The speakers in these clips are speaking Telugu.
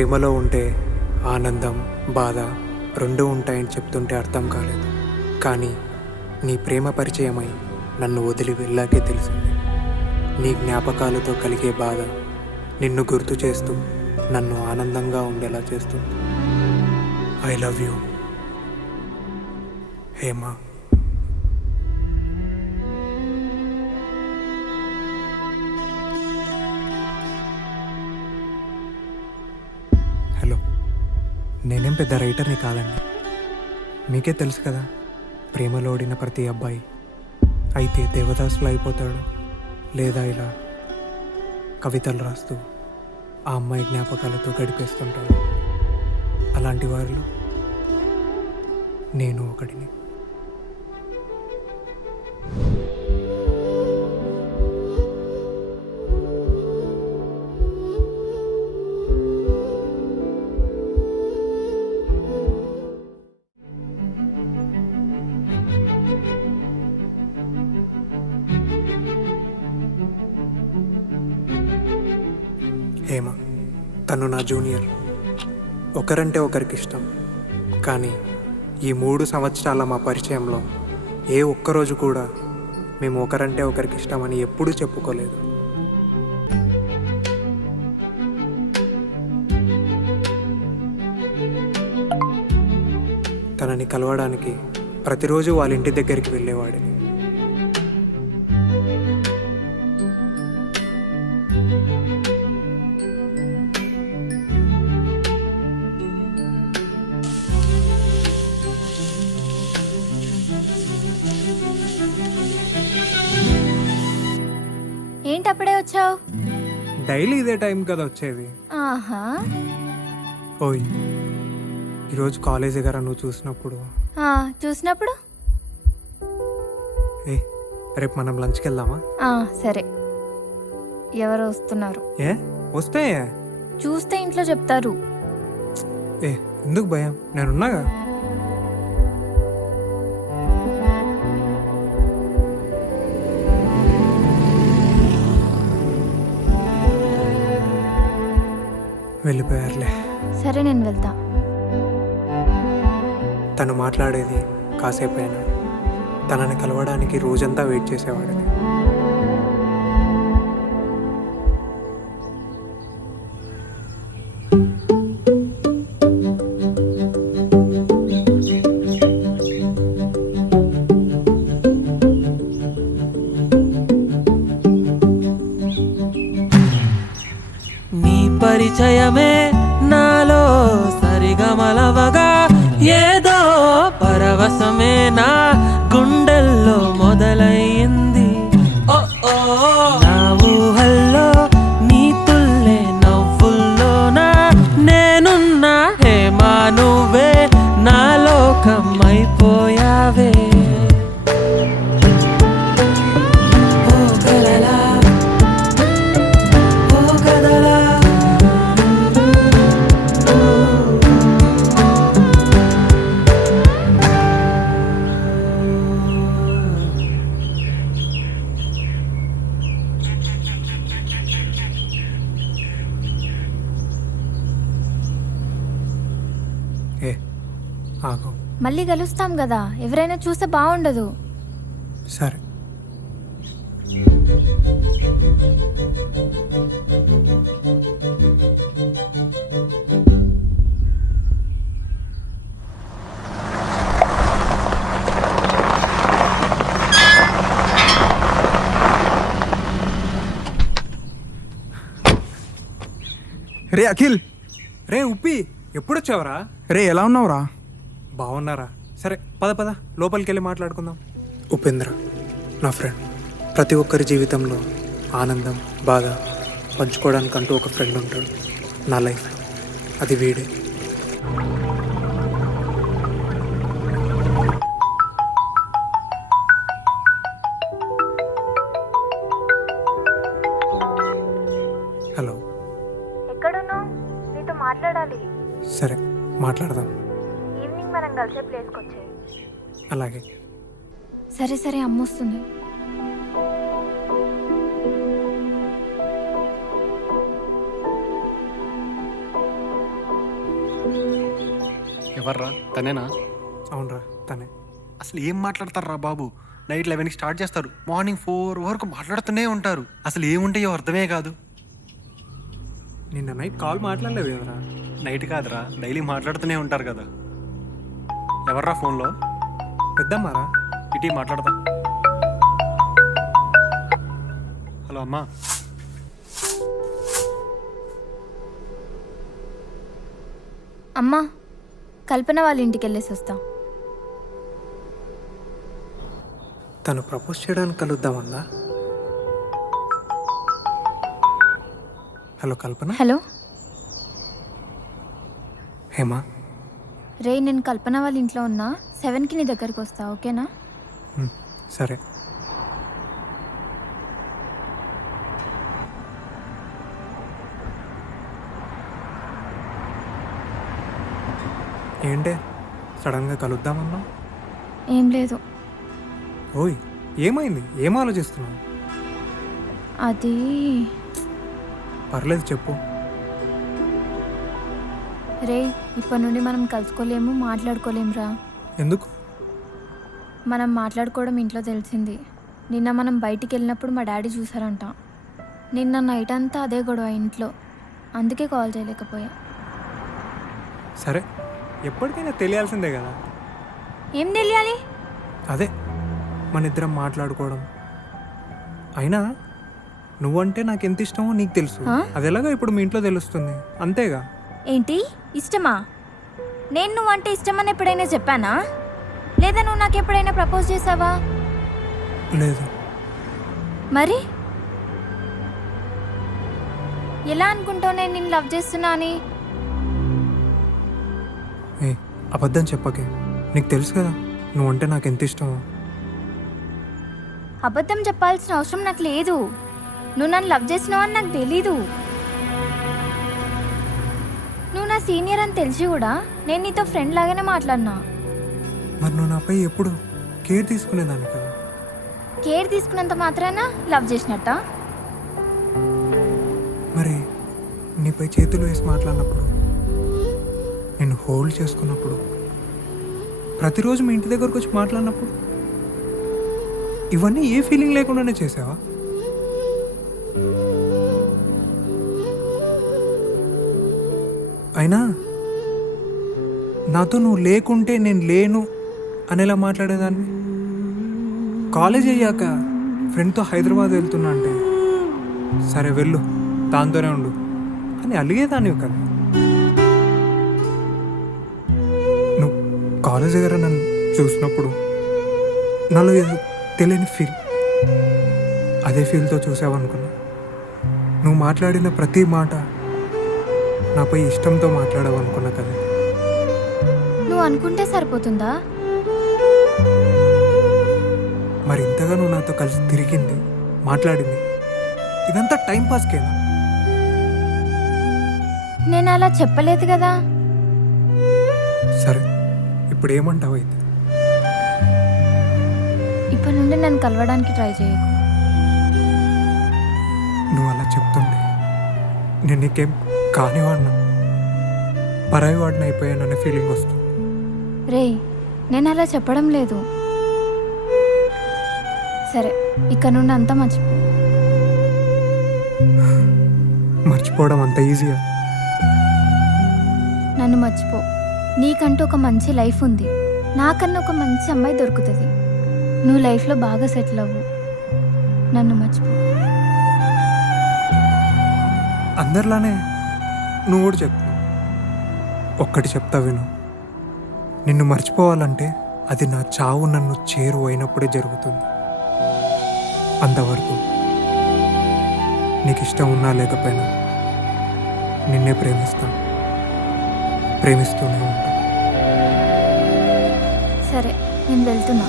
ప్రేమలో ఉంటే ఆనందం బాధ రెండూ ఉంటాయని చెప్తుంటే అర్థం కాలేదు. కానీ నీ ప్రేమ పరిచయమై నన్ను వదిలి వెళ్ళాకే తెలిసింది. నీ జ్ఞాపకాలతో కలిగే బాధ నిన్ను గుర్తు చేస్తూ నన్ను ఆనందంగా ఉండేలా చేస్తుంది. I love you Hema. Hello, నేనేం పెద్ద రైటర్ని కాదండి. మీకే తెలుసు కదా, ప్రేమలో ఓడిన ప్రతి అబ్బాయి అయితే దేవదాసులు అయిపోతాడు, లేదా ఇలా కవితలు రాస్తూ ఆ అమ్మాయి జ్ఞాపకాలతో గడిపేస్తుంటాడు. అలాంటి వారిలో నేను ఒకడిని. హేమ, తను నా జూనియర్. ఒకరంటే ఒకరికి ఇష్టం. కానీ ఈ 3 సంవత్సరాల మా పరిచయంలో ఏ ఒక్కరోజు కూడా మేము ఒకరంటే ఒకరికి ఇష్టమని ఎప్పుడూ చెప్పుకోలేదు. తనని కలవడానికి ప్రతిరోజు వాళ్ళ ఇంటి దగ్గరికి వెళ్ళేవాడిని. ఏంటి అప్పుడే వచ్చావు? డైలీ ఇదే టైం కదా వచ్చేది. ఆహా. ఓయ్, ఈరోజు కాలేజ్ దగ్గర నువ్వు చూసినప్పుడు చూసినప్పుడు రేపు మనం లంచ్కి వెళ్దామా? సరే. ఎవరు వస్తున్నారు? వస్తే చూస్తే ఇంట్లో చెప్తారు. ఎందుకు భయం, నేనున్నాగా. వెళ్ళిపోయారులే. సరే, నేను వెళ్తా. తను మాట్లాడేది కాసేపైనా. తనని కలవడానికి రోజంతా వెయిట్ చేసేవాడిని. నీ పరిచయమే నాలో సరిగమలవగా, ఏదో పరవశమే నా గుండెల్లో మొదలయ్యింది. ఓ ఓ, నా ఊహల్లో నీ తుల్లే నవ్వుల్లోనా నేనున్నా. హేమా, నువ్వే నా లోకం అయిపోయావే. ఆగు. మళ్ళీ కలుస్తాం కదా, ఎవరైనా చూస్తే బాగుండదు. సరే. రే అఖిల్, రే ఉప్పి, ఎప్పుడొచ్చావరా? రే ఎలా ఉన్నావురా? బాగున్నారా? సరే పద పద, లోపలికి వెళ్ళి మాట్లాడుకుందాం. ఉపేంద్ర నా ఫ్రెండ్. ప్రతి ఒక్కరి జీవితంలో ఆనందం బాధ పంచుకోవడానికంటూ ఒక ఫ్రెండ్ ఉంటాడు. నా లైఫ్ అది వీడే. హలో, ఎక్కడున్నావు? నీతో మాట్లాడాలి. సరే మాట్లాడదాం. ఈవినింగ్ మనం కలిసే ప్లేస్కి వచ్చాయి. అలాగే. సరే సరే, అమ్మొస్తుంది. ఎవర్రా తనేనా? అవునరా తనే. అసలు ఏం మాట్లాడతారా బాబు? నైట్ 11కి స్టార్ట్ చేస్తారు, మార్నింగ్ 4 వరకు మాట్లాడుతూనే ఉంటారు. అసలు ఏముంటాయో అర్థమే కాదు. నిన్న నైట్ కాల్ మాట్లాడలేవు కదరా. నైట్ కాదురా, డైలీ మాట్లాడుతూనే ఉంటారు కదా. ఎవర్రా ఫోన్లో? పెద్దమ్మారా. ఇటీ మాట్లాడతా. హలో అమ్మా. అమ్మా, కల్పన వాళ్ళ ఇంటికి వెళ్ళేసి వస్తా. తను ప్రపోజ్ చేయడానికి కలుద్దామన్నా. హలో కల్పన. హలో హేమా. రే, నేను కల్పన వాళ్ళ ఇంట్లో ఉన్నా. 7కి నీ దగ్గరికి వస్తా, ఓకేనా? సరే. ఏంటే సడన్గా కలుద్దామన్నా? ఏం లేదు. ఓయ్, ఏమైంది? ఏం ఆలోచిస్తున్నావు? అది పర్లేదు చెప్పు. రే, ఇప్పటి నుండి మనం కలుసుకోలేము, మాట్లాడుకోలేమురా. ఎందుకు? మనం మాట్లాడుకోవడం ఇంట్లో తెలిసింది. నిన్న మనం బయటికి వెళ్ళినప్పుడు మా డాడీ చూసారంట. నిన్న నైట్ అంతా అదే గొడవ ఇంట్లో. అందుకే కాల్ చేయలేకపోయా. సరే, ఎప్పటికైనా తెలియాల్సిందే కదా. ఏం తెలియాలి? అదే మన ఇద్దరం మాట్లాడుకోవడం. అయినా నువ్వంటే నాకు ఎంత ఇష్టమో నీకు తెలుసు. అది ఎలాగో ఇప్పుడు మీ ఇంట్లో తెలుస్తుంది, అంతేగా. ఏంటి ఇష్టమా? నేను నువ్వంటే ఇష్టమని ఎప్పుడైనా చెప్పానా? లేదా నువ్వు నాకు ఎప్పుడైనా ప్రపోజ్ చేసావా? లేదు. మరి ఎలా అనుకుంటావు నేను నిన్ను లవ్ చేస్తున్నా అని? ఏ అబద్ధం చెప్పకే, నీకు తెలుసు కదా నువ్వంటే నాకు ఎంత ఇష్టమో. అబద్ధం చెప్పాల్సిన అవసరం నాకు లేదు. నువ్వు నన్ను లవ్ చేసినావు అని నాకు తెలీదు. నువ్వు నా సీనియర్ అని తెలిసి కూడా నేను నీతో ఫ్రెండ్ లాగానే మాట్లాడినా. మరి నువ్వు నాపై ఎప్పుడు కేర్ తీసుకునేదాన్ని కదా. కేర్ తీసుకున్నంత మాత్రాన లవ్ చేసినట్ట? మరి నీపై చేతులు వేసి మాట్లాడినప్పుడు, నేను హోల్డ్ చేసుకున్నప్పుడు, ప్రతిరోజు మీ ఇంటి దగ్గరకు వచ్చి మాట్లాడినప్పుడు, ఇవన్నీ ఏ ఫీలింగ్ లేకుండానే చేసావా? అయినా నాతో నువ్వు లేకుంటే నేను లేను అనేలా మాట్లాడేదాన్ని. కాలేజ్ అయ్యాక ఫ్రెండ్తో హైదరాబాద్ వెళ్తున్నా అంటే, సరే వెళ్ళు, దాంతోనే ఉండు అని అలిగేదాన్ని కదా. నువ్వు కాలేజ్ దగ్గర నన్ను చూసినప్పుడు నాలో ఏదో తెలియని ఫీల్, అదే ఫీల్తో చూసావనుకున్నా. నువ్వు మాట్లాడిన ప్రతి మాట నాపై ఇష్టంతో మాట్లాడావనుకున్నా కదా. నువ్వు అనుకుంటే సరిపోతుందా? మరి ఇంతగా నువ్వు నాతో కలిసి తిరిగింది, మాట్లాడింది, ఇదంతా టైం పాస్కేనా? నేను అలా చెప్పలేదు కదా. సరే, ఇప్పుడు ఏమంటావు అయితే? ఇప్పటి నుండి నన్ను కలవడానికి ట్రై చేయకు. నువ్వు అలా చెప్తుండే నేను నీకేం కానివాడినా, పరాయి వాడిని అయిపోయాననే ఫీలింగ్ వస్తుంది. రే, నేను అలా చెప్పడం లేదు. సరే, ఇక్కడ నుండి అంతా మర్చిపో. మర్చిపోవడం అంత ఈజీయా? నన్ను మర్చిపో. నీకంటూ ఒక మంచి లైఫ్ ఉంది. నాకన్నా ఒక మంచి అమ్మాయి దొరుకుతుంది. నువ్వు లైఫ్లో బాగా సెటిల్ అవ్వు. నన్ను మర్చిపో. అందరిలానే నువ్వు కూడా చెప్తావు. ఒక్కటి చెప్తా విను, నిన్ను మర్చిపోవాలంటే అది నా చావు నన్ను చేరు అయినప్పుడే జరుగుతుంది. అంతవరకు నీకు ఇష్టం ఉన్నా లేకపోయినా నిన్నే ప్రేమిస్తాను, ప్రేమిస్తూనే ఉంటాను. సరే, నేను వెళ్తున్నా.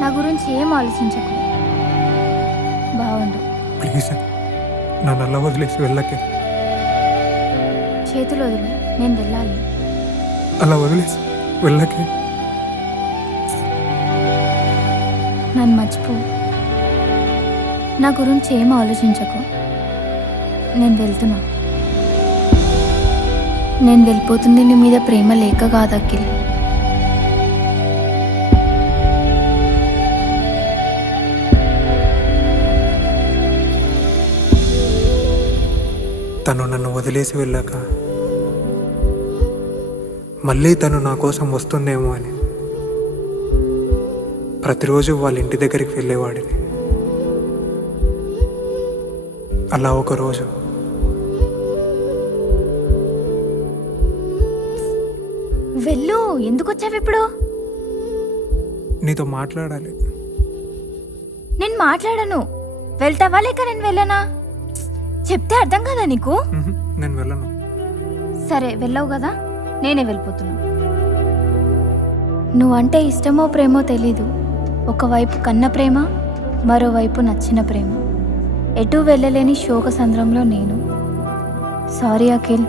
నా గురించి ఏం ఆలోచించకు. బాగుండు. ప్లీజ్ నా నల్ల వదిలేసి వెళ్ళకే. చేతులు వదిలి, నేను వెళ్ళాలి. అలా వదిలేసి వెళ్ళకే. నన్ను మర్చిపో. నా గురించి ఏం ఆలోచించకు. నేను వెళ్తున్నా. నేను వెళ్ళిపోతుంది నీ మీద ప్రేమ లేక కాదు అఖిల్. తను నన్ను వదిలేసి వెళ్ళాక మళ్ళీ తను నా కోసం వస్తుందేమో అని ప్రతిరోజు వాళ్ళ ఇంటి దగ్గరికి వెళ్ళేవాడిని. అలా ఒకరోజు వెళ్ళు. ఎందుకు వచ్చావు ఇప్పుడు? నీతో మాట్లాడాలి. నేను మాట్లాడను. వెళ్తావా లేక నేను వెళ్ళనా? చెప్తే అర్థం కదా నీకు? నేను వెళ్ళను. సరే వెళ్ళవు కదా, నేనే వెళ్ళిపోతున్నా. నువ్వంటే ఇష్టమో ప్రేమో తెలీదు. ఒకవైపు కన్న ప్రేమ, మరోవైపు నచ్చిన ప్రేమ. ఎటు వెళ్ళలేని శోక సంద్రంలో నేను. సారీ అఖిల్.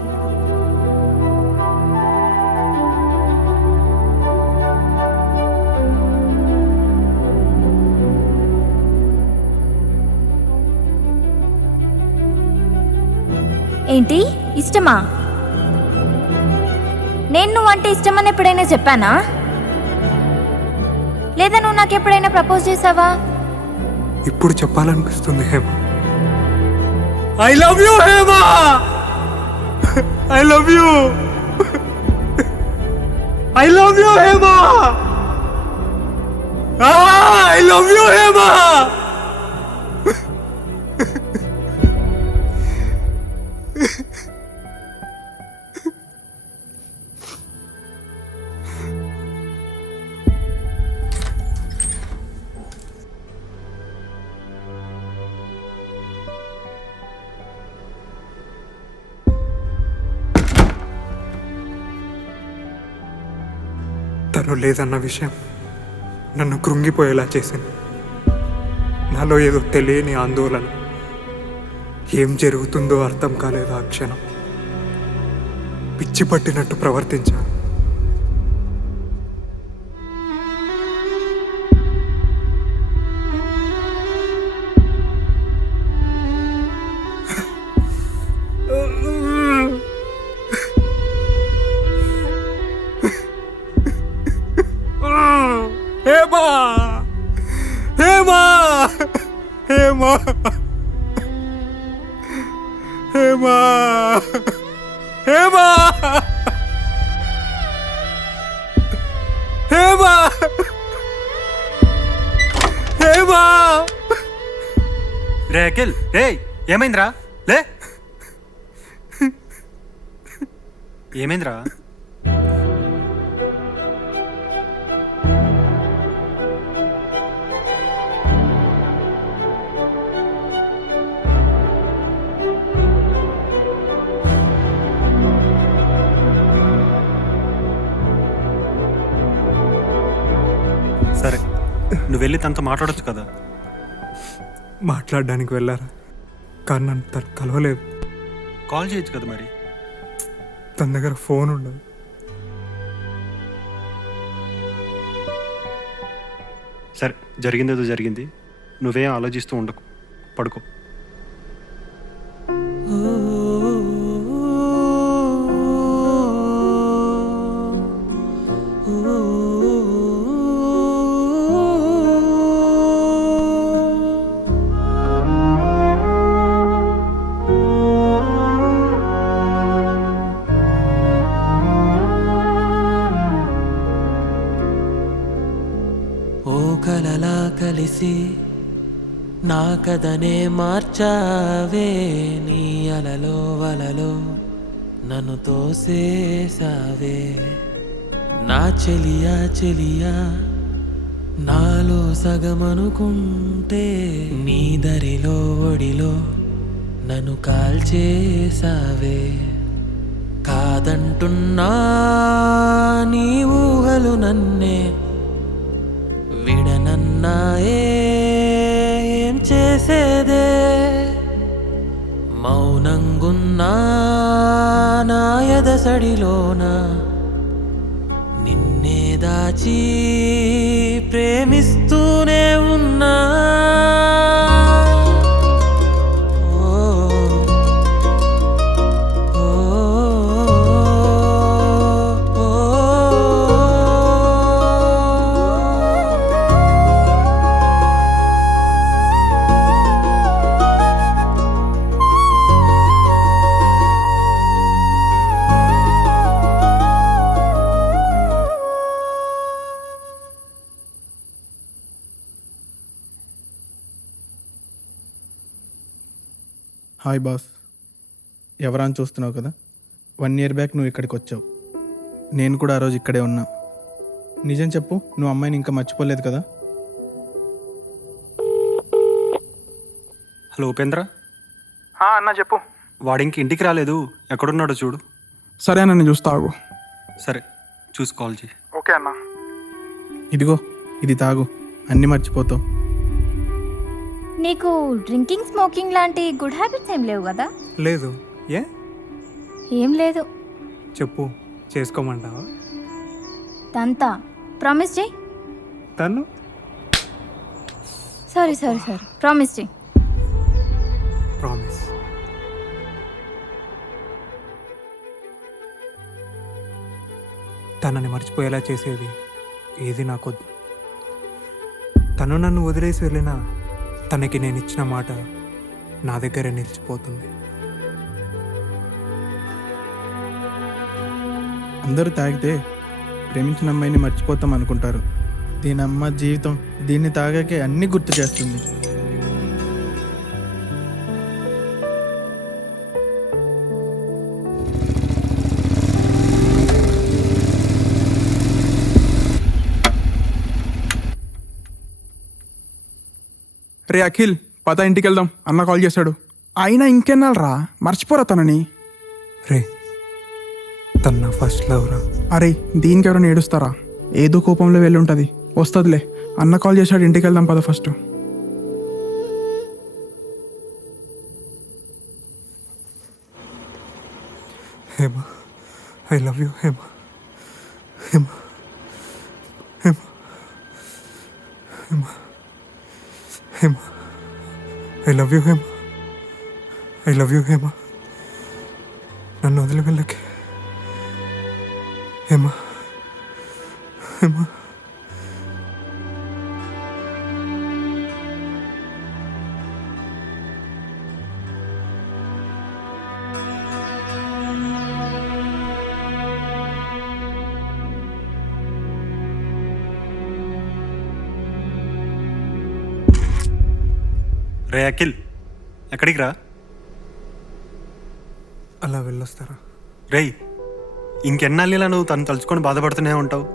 ఏంటి ఇష్టమా? నేను నువ్వంటే ఇష్టమని ఎప్పుడైనా చెప్పానా? లేదా నువ్వు నాకు ఎప్పుడైనా ప్రపోజ్ చేసావా? ఇప్పుడు చెప్పాలనిపిస్తుంది Hema. I love you Hema, I love you, I love you Hema, I love you Hema. తను లేదన్న విషయం నన్ను కృంగిపోయేలా చేసింది. నాలో ఏదో తెలియని ఆందోళన. ఏం జరుగుతుందో అర్థం కాలేదు. ఆ క్షణం పిచ్చి పట్టినట్టు ప్రవర్తించాను. హేమా, హేమా, హేమా, హేమా, హేమా, హేమా, హేమా. రే అఖిల్, రే ఏమైందిరా? లే, ఏమైందిరా? సరే, నువ్వు వెళ్ళి తనతో మాట్లాడొచ్చు కదా. మాట్లాడడానికి వెళ్ళారా? కానీ నన్ను తను కలవలేదు. కాల్ చేయొచ్చు కదా మరి. తన దగ్గర ఫోన్ ఉండదు. సరే, జరిగిందేదో జరిగింది. నువ్వేం ఆలోచిస్తూ ఉండకు, పడుకో. కలలా కలిసి నా కథనే మార్చావే. నీ అలలో వలలో నన్ను తోసేసావే. నా చెలియా చెలియా నాలో సగమనుకుంటే నీ దరిలో ఒడిలో నన్ను కాల్చేసావే. కాదంటున్నా నీ ఊహలు నన్నే విడనన్నాయే. ఏం చేసేదే మౌనంగున్నా నా ఎదసడిలోన నిన్నే దాచి ప్రేమిస్తూనే ఉన్నా. ఓ, ఓ, ఓ, హాయ్ బాస్. ఎవరా అని చూస్తున్నావు కదా, 1 year బ్యాక్ నువ్వు ఇక్కడికి వచ్చావు. నేను కూడా ఆ రోజు ఇక్కడే ఉన్నా. నిజం చెప్పు, నువ్వు అమ్మాయిని ఇంకా మర్చిపోలేదు కదా? హలో ఉపేంద్ర, అన్న చెప్పు. వాడు ఇంక ఇంటికి రాలేదు, ఎక్కడున్నాడో చూడు. సరే అన్న, నేను చూస్తాగు. సరే చూసి కాల్ చేయి. ఓకే అన్న. ఇదిగో ఇది తాగు, అన్నీ మర్చిపోతావు. నీకు డ్రింకింగ్ స్మోకింగ్ లాంటి గుడ్ హ్యాబిట్స్ ఏం లేవు కదా? లేదు. ఏ ఏం లేదు. చెప్పు, చేసుకోమంటావా? తంతా ప్రామిస్ చేయి. తను సారీ ప్రామిస్ చేయి. ప్రామిస్. తనని మర్చిపోయేలా చేసేది ఏది నాకొద్దు. తను నన్ను వదిలేసి వెళ్ళినా తనకి నేను ఇచ్చిన మాట నా దగ్గరే నిలిచిపోతుంది. అందరూ తాగితే ప్రేమించిన అమ్మాయిని మర్చిపోతాం అనుకుంటారు. దీని అమ్మ జీవితం దీన్ని తాగాకే అన్నీ గుర్తు చేస్తుంది. రే అఖిల్, పద ఇంటికి వెళ్దాం, అన్న కాల్ చేశాడు. అయినా ఇంకెన్నాళ్ళరా, మర్చిపోరా తనని. రే, తను నా ఫస్ట్ లవ్ రా. అరే దీనికి ఎవరైనా ఏడుస్తారా? ఏదో కోపంలో వెళ్ళి ఉంటుంది, వస్తుందిలే. అన్న కాల్ చేశాడు, ఇంటికి వెళ్దాం పద first. Hema, I love you Hema. Hema, Hema, Hema, Hema, I love you Hema. I love you Hema. నన్ను వదిలి వెళ్ళకే హేమా. హేమా, రే అఖిల్, ఎక్కడికి రా? అలా వెళ్ళొస్తారా? రేయ్, ఇంకెన్నాళ్ళు ఇలా నువ్వు తను తలుచుకొని బాధపడుతూనే ఉంటావు?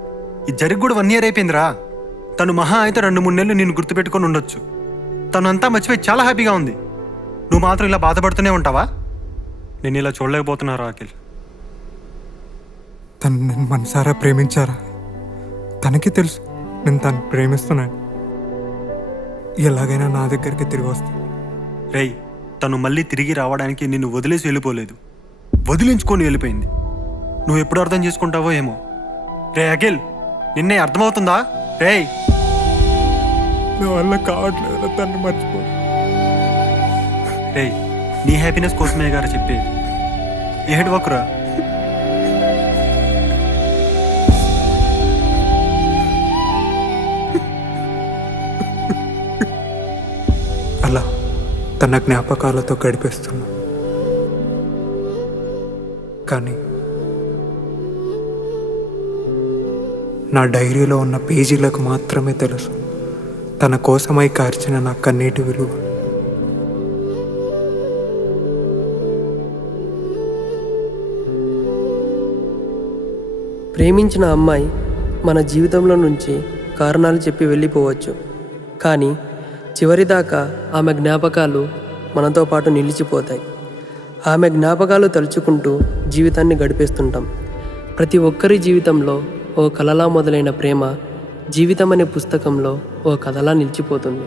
ఇది జరిగి కూడా 1 year అయిపోయిందిరా. తను మహా అయితే 2-3 నెలలు నేను గుర్తుపెట్టుకొని ఉండొచ్చు. తను అంతా మర్చిపోయి చాలా హ్యాపీగా ఉంది. నువ్వు మాత్రం ఇలా బాధపడుతూనే ఉంటావా? నేను ఇలా చూడలేకపోతున్నారా అఖిల్? తను నన్ను మనసారా ప్రేమించారా? తనకి తెలుసు నేను తను ప్రేమిస్తున్నాను. ఎలాగైనా నా దగ్గరికి తిరిగి వస్తాను. రేయ్, తను మళ్ళీ తిరిగి రావడానికి నిన్ను వదిలేసి వెళ్ళిపోలేదు, వదిలించుకొని వెళ్ళిపోయింది. నువ్వు ఎప్పుడు అర్థం చేసుకుంటావో ఏమో. రే అఖిల్, నిన్నే అర్థమవుతుందా? రేయ్, నా వల్ల కావట్లేదు తను మర్చిపో. రేయ్, నీ హ్యాపీనెస్ కోసమే గారు చెప్పేది. ఏడవకురా. అలా తన జ్ఞాపకాలతో గడిపేస్తున్నా. కానీ నా డైరీలో ఉన్న పేజీలకు మాత్రమే తెలుసు తన కోసమై కార్చిన నా కన్నీటి విలువ. ప్రేమించిన అమ్మాయి మన జీవితంలో నుంచి కారణాలు చెప్పి వెళ్ళిపోవచ్చు, కానీ చివరిదాకా ఆమె జ్ఞాపకాలు మనతో పాటు నిలిచిపోతాయి. ఆమె జ్ఞాపకాలు తలుచుకుంటూ జీవితాన్ని గడిపేస్తుంటాం. ప్రతి ఒక్కరి జీవితంలో ఓ కలలా మొదలైన ప్రేమ జీవితం అనే పుస్తకంలో ఓ కథలా నిలిచిపోతుంది.